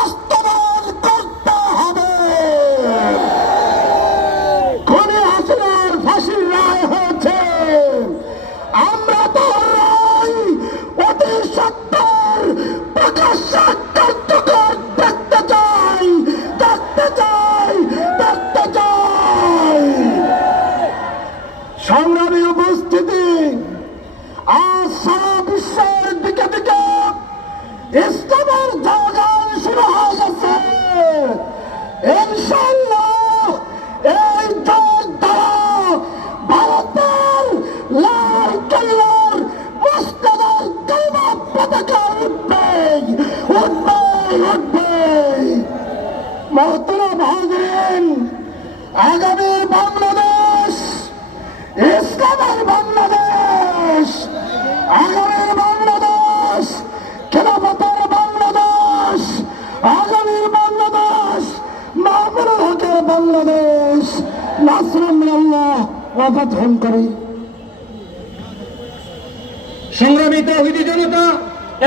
বাস্তবায়ন করতে হবে। হাসিনার ফাঁসির রায় হয়েছে। আমরা তো অতি কার্যকর দেখতে চাই দেখতে চাই দেখতে চাই। সংগ্রামী উপস্থিতি, আজ সারা বিশ্বের দিকে দিকে ইসলামের জাগান উঠবে মহতরম হাজরিন আগামীর বাংলাদেশ, ইসলামের বাংলাদেশ, আগামীর বাংলাদেশ, খেলাফতের বাংলাদেশ, আগামীর বাংলাদেশ মাহবুর হকের বাংলাদেশ। নাসরুল্লাহ অবধান করি। সংগ্রামী তৌহিদি জনতা,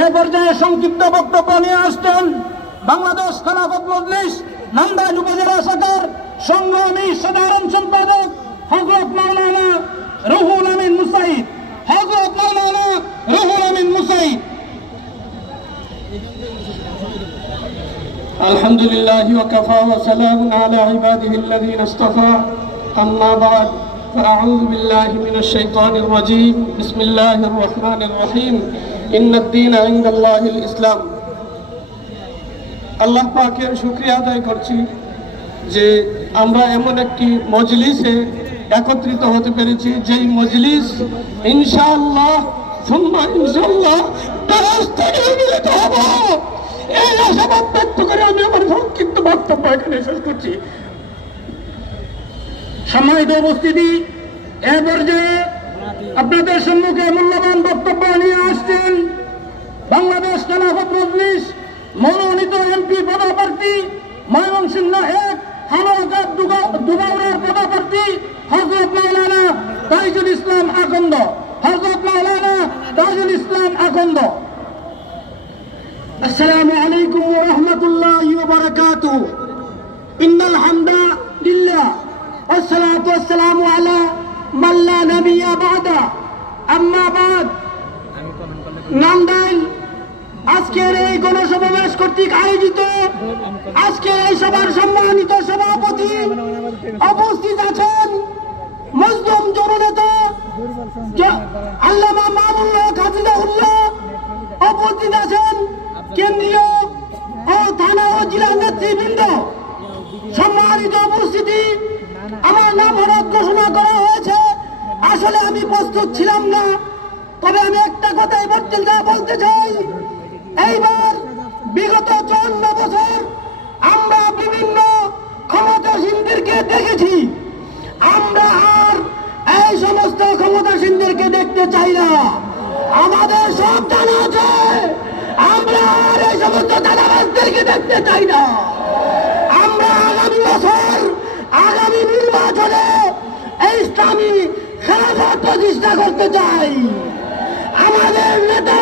এ পর্যায়ে সংক্ষিপ্ত বক্তব্য নিয়ে আসছেন। বাংলাদেশ খেলাফত মজলিস নান্দাইল উপজেলা শাখার সংগ্রামী সাধারণ সম্পাদক হজরত মাওলানা রুহুল আমিন মুসাইদ হজরত মাওলানা রুহুল আমিন মুসাইদ الحمد لله وكفى وسلام على عباده الذين اصطفى أما بعد فأعوذ بالله من الشيطان الرجيم بسم الله الرحمن الرحيم إن الدين عند الله الإسلام আল্লাহ পাকের শুক্রিয়া আদায় করছি যে আমরা এমন একটি মজলিসে একত্রিত হতে পেরেছি, যেই মজলিস ইনশাআল্লাহ, সুম্মা ইনশাআল্লাহ তারাস মিলিত হব। এই আশাবাদ ব্যক্ত করে আমি আমার সংক্ষিপ্ত বক্তব্য এখানে শেষ করছি। সম্মানিত উপস্থিতি, এ পর্যায়ে আপনাদের সম্মুখে মূল্যবান বক্তব্য নিয়ে আসছেন বাংলাদেশ খেলাফত মজলিস মনোনীত এমপি পদপ্রার্থী ময়মনসিংহ এক হালুয়াঘাট দুবাউরের পদপ্রার্থী হজরত মাওলানা তাইজুল ইসলাম আকন্দ হজরত মাওলানা তাইজুল ইসলাম আকন্দ السلام عليكم ورحمة الله وبركاته إن الحمد لله والصلاة والسلام على من لا نبي بعده أما بعد নান্দাইল আজকের এই গণসমাবেশ কর্তৃক আয়োজিত, আজকের এই সভার সম্মানিত সভাপতি উপস্থিত আছেন মজলুম জননেতা আল্লামা মামুল হাফিজাহুল্লাহ উপস্থিত আছেন কেন্দ্রীয় ও থানা ও জেলার নেতৃবৃন্দ। সম্মানিত উপস্থিতি, আমার নাম হঠাৎ ঘোষণা করা হয়েছে। আসলে আমি প্রস্তুত ছিলাম না, তবে আমি একটা কথাই বলতে চাই। এইবার বিগত চুয়ান্ন বছর আমরা বিভিন্ন ক্ষমতাসীনদেরকে দেখেছি। আমরা আর এই সমস্ত ক্ষমতাসীনদেরকে দেখতে চাই না। আমাদের সব জানা আছে। আমরা আর এই সমস্ত দাদাবাসদেরকে দেখতে চাই না। আমরা আগামী বছর, আগামী নির্বাচনে ইসলামী খেলাফত প্রতিষ্ঠা করতে চাই। আমাদের নেতা